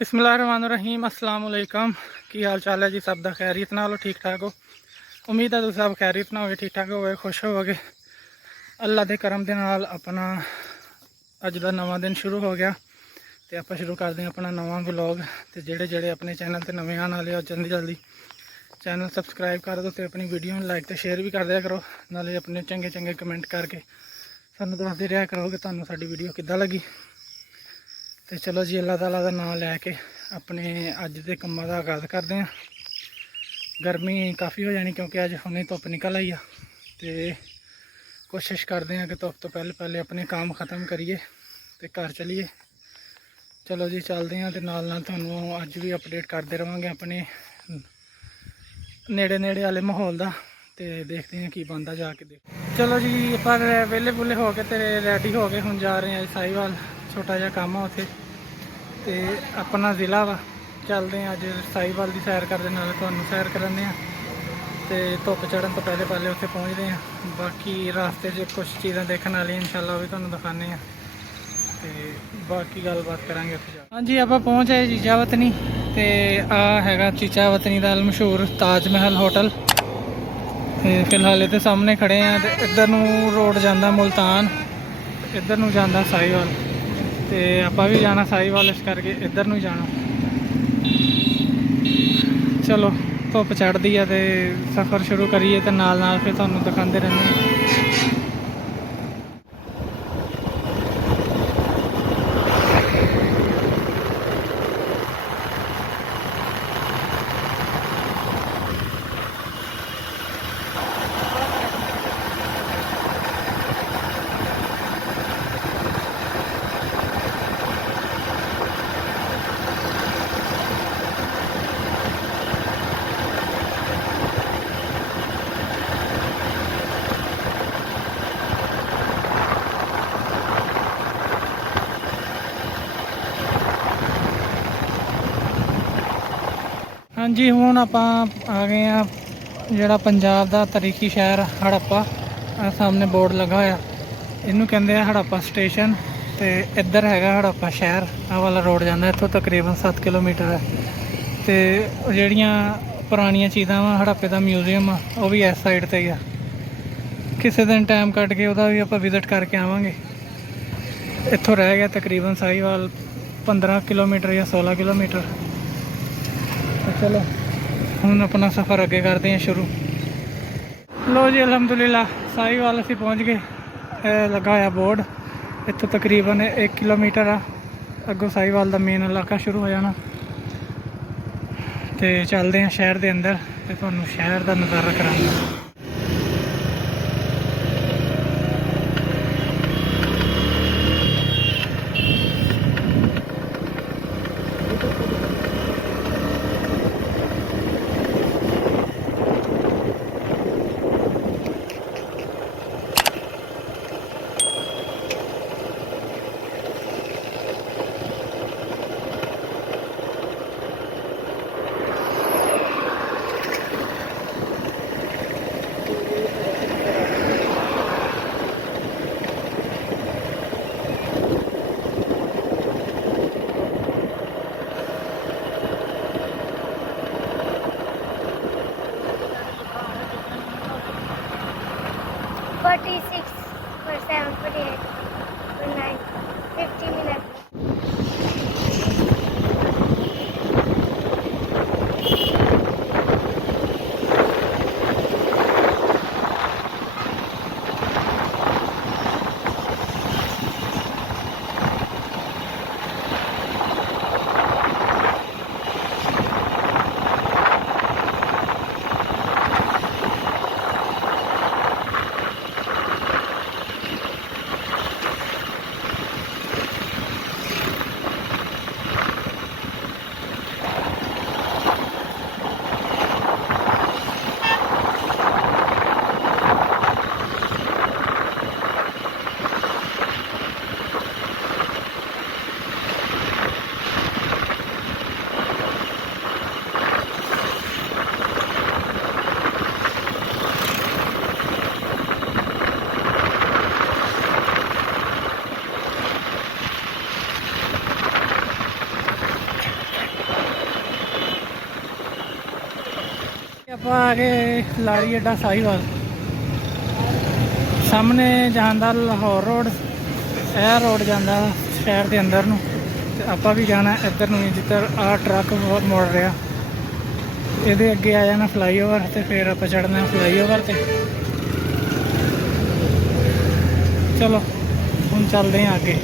बिस्मिल्लाहिर्रहमानिर्रहीम अस्सलाम वालेकुम। की हाल चाल है जी? सब दा खैरियत नाल ठीक ठाक हो? उम्मीद है तुम सब खैरियत ना हो, ठीक ठाक हो, खुश होवोगे। अल्लाह के करम के नाल अपना अज का नवा दिन शुरू हो गया। तो आप शुरू करते हैं अपना नवा व्लॉग। तो जेड़े जेड़े अपने चैनल से नवे आने वाले जल्दी जल्दी चैनल सबसक्राइब कर दो। तो अपनी वीडियो में लाइक तो शेयर भी कर दिया करो। नाले अपने चंगे चंगे कमेंट करके सानू दसते रहा करो कि तुहानू साडी वीडियो किद्दां लगी। तो चलो जी, अल्लाह ताला का नाम लैके अपने अज के कामों का आगाज़ करते हैं। गर्मी काफ़ी हो जानी क्योंकि अज हमने धुप्प निकल आई आ। तो कोशिश करते हैं कि धुप्प तो पहले पहले अपने काम ख़त्म करिए तो घर चलीए। चलो जी चलते हैं। तो नाल नाल तुहानू अज भी अपडेट करते रहेंगे अपने नेड़े नेड़े वाले माहौल का। तो देखते हैं की बनता जाके देख। चलो जी, पर वेले वुले हो गए तो रेडी हो गए, हम जा रहे हैं साहिवाल। छोटा जहा काम है उत्थे तो अपना ज़िला वा। चलते हैं अज साहिवाल की सैर करते नाल तुहानू सैर कराने। तो धुप्प चढ़न तो पहले पहले उत्थे पहुँचते हैं। बाकी रास्ते कुछ चीज़ां देखने वाली इंशाल्लाह भी तुहानू दिखाने। तो बाकी गलबात करांगे उत्थे जा। हाँ जी, आप पहुँच आए चीचा वतनी। तो आ हैगा चीचा वतनी का मशहूर ताज महल होटल। तो फिलहाल इधर सामने खड़े हैं। तो इधर नूं रोड जाता मुल्तान, इधर नूं जाता साहिवाल। तो आप भी जाना साहिवाल, इस करके इधर नूं जाना। चलो धुप्प चढ़ती है तो सफ़र शुरू करिए। तो नाल नाल फिर तुहानू दिखाते रहने। हाँ जी, हुण आपां आ गए हैं जिहड़ा पंजाब दा तरीकी शहर हड़प्पा। सामने बोर्ड लगा होया, इनू कहंदे आ हड़प्पा स्टेशन। तो इधर हैगा हड़प्पा शहर। आ वाला रोड जांदा इत्थों तकरीबन 7 किलोमीटर है। तो जिहड़ियां पुरानियां चीज़ां वा हड़प्पे दा म्यूजियम वो भी इस साइड ते ही आ। किसी दिन टाइम कट के उहदा भी आपां विजिट करके आवांगे। इत्थों रह गया तकरीबन साहिवाल 15 किलोमीटर या 16 किलोमीटर। तो चलो हम अपना सफ़र अगे करते हैं शुरू। लो जी, अलहमदुलिल्लाह साहिवाल असीं पहुँच गए। लगा होया बोर्ड। इत्थों तकरीबन 1 किलोमीटर आ अगों साहिवाल का मेन इलाका शुरू हो जाना। तो चलते हैं शहर के अंदर तो तुहानू शहर का नज़ारा करांगे। ਆਪਾਂ ਆ ਗਏ ਲਾੜੀ ਅੱਡਾ ਸਾਹੀਵਾਲ। ਸਾਹਮਣੇ ਜਾਂਦਾ ਲਾਹੌਰ ਰੋਡ, ਇਹ ਰੋਡ ਜਾਂਦਾ ਸ਼ਹਿਰ ਦੇ ਅੰਦਰ ਨੂੰ, ਤੇ ਆਪਾਂ ਵੀ ਜਾਣਾ ਇੱਧਰ ਨੂੰ ਜਿੱਧਰ ਆਹ ਟਰੱਕ ਮੁੜ ਰਿਹਾ। ਇਹਦੇ ਅੱਗੇ ਆ ਜਾਣਾ ਫਲਾਈਓਵਰ, ਤੇ ਫਿਰ ਆਪਾਂ ਚੜ੍ਹਨਾ ਫਲਾਈਓਵਰ ਤੇ। ਚਲੋ ਹੁਣ ਚੱਲਦੇ ਹਾਂ ਅੱਗੇ।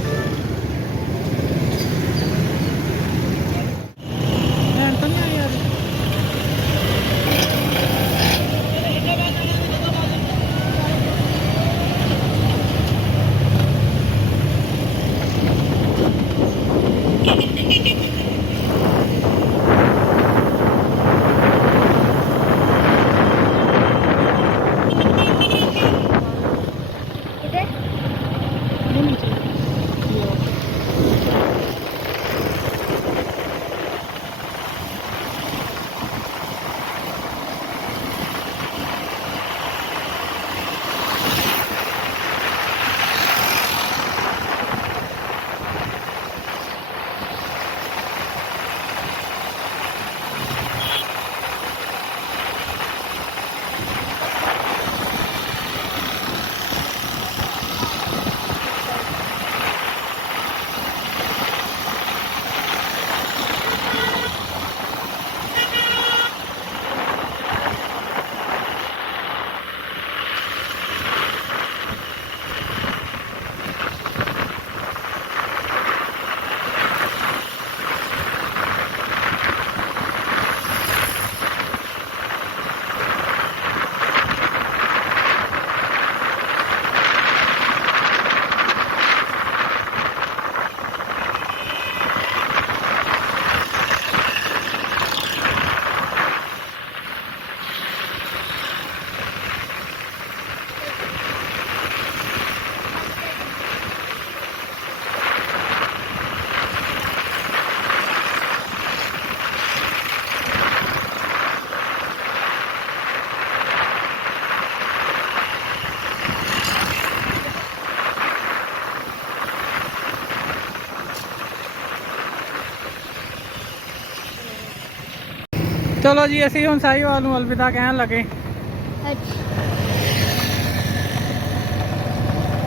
चलो जी असी हम साहीवाल नूं अलविदा कहन लगे।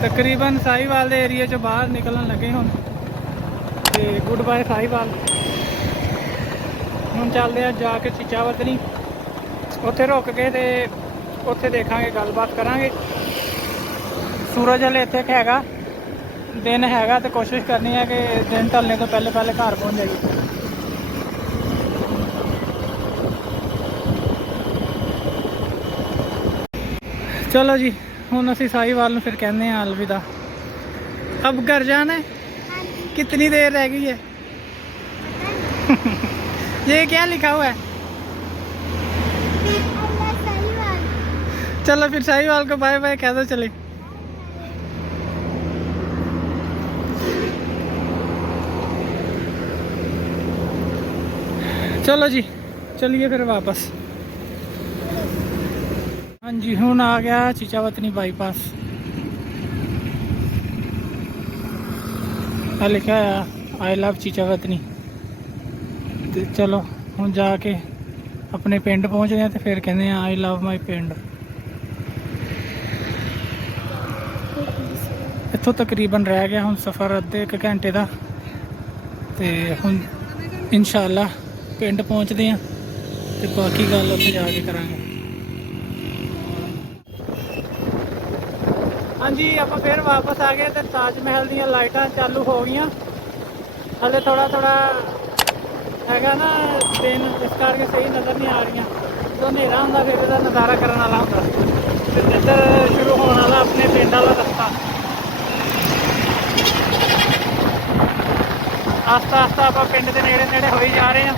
तकरीबन साहीवाल दे एरिए चों बाहर निकलन लगे हुण, ते गुड बाय साहीवाल। हुण चलदे आ जाके चीचावतनी, उत्थे रुक के ते उत्थे देखांगे, गलबात करांगे। सूरज हले इत्थे हैगा, दिन हैगा, तो कोशिश करनी है कि दिन ढलने तो पहले पहले घर पहुँच जाइए। चलो जी हुण असी साहीवाल नूं फिर कहने हैं अलविदा। अब घर जाना है? कितनी देर रह गई है? ये क्या लिखा हुआ है? चलो फिर साहीवाल को बाय बाय कह दो। चले चलो जी, चलिए फिर वापस। हाँ जी हुण आ गया चीचावतनी बाईपास। लिखा है आई लव चीचावतनी। तो चलो हुण जाके अपने पिंड पहुँचते हैं, तो फिर कहते हैं आई लव माई पिंड। इत्थों तकरीबन रह गया हुण सफ़र अद्धे एक घंटे का, तो हुण इंशाअल्लाह पिंड पहुँचते हैं, तो बाकी गल उत्थे जाके करांगे। हाँ जी आप फिर वापस आ गए, तो ताज महल दी लाइटां चालू हो गई। हले थोड़ा थोड़ा हैगा ना दिन, इस करके सही नज़र नहीं आ रही। जो हनेरा होंदा फिर इसदा नज़ारा करने वाला होंदा। फिर इधर शुरू होने वाला अपने पिंड वाला रस्ता। आस्ता आस्ता आप पिंड के नेड़े नेड़े हो ही जा रहे हैं।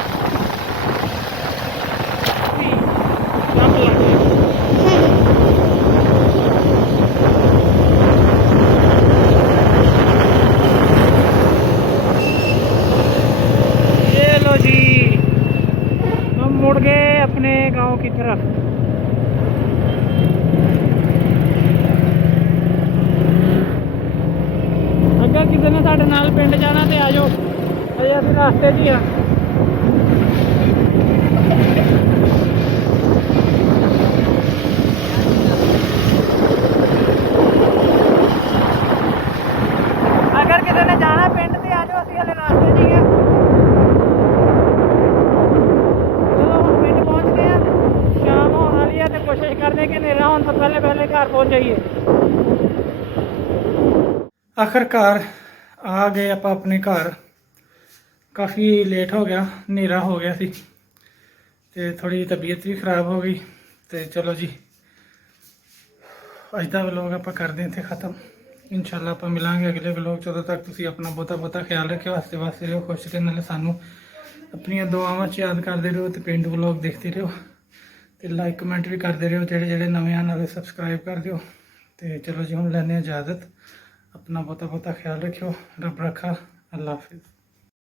मुड़ गए अपने गांव की तरफ। अगर किसी ने साढ़े नाल पिंड जाना तो आ जाओ, अजे असीं रास्ते च ही आ। रास्ते नहीं है। चलो हम पिंड पहुंच गए हैं, शाम होने वाली है, तो कोशिश करते कि नेरा होने तो पहले पहले घर पहुंच जाइए। आखिरकार आ गए आप अपने घर। काफ़ी लेट हो गया, नेरा हो गया सी ते थोड़ी तबीयत भी खराब हो गई। तो चलो जी अज का व्लॉग आप करते इतने ख़त्म। इंशाल्लाह आप मिलांगे अगले व्लॉग। चलो तक तुसी अपना बहुता ख्याल रखियो, हसते वास्ते रहो, खुश रहो, नाले सानू अपनियां दुआवां च याद करते रहो, तो पेंडू व्लॉग देखते रहो, तो लाइक कमेंट भी करते रहो। जेड़े जेड़े नवे हैं नाले सबसक्राइब कर दियो। तो चलो जी हम लैने इजाज़त। अपना बहुता ख्याल रखियो, रब रखा, अल्लाह हाफिज़।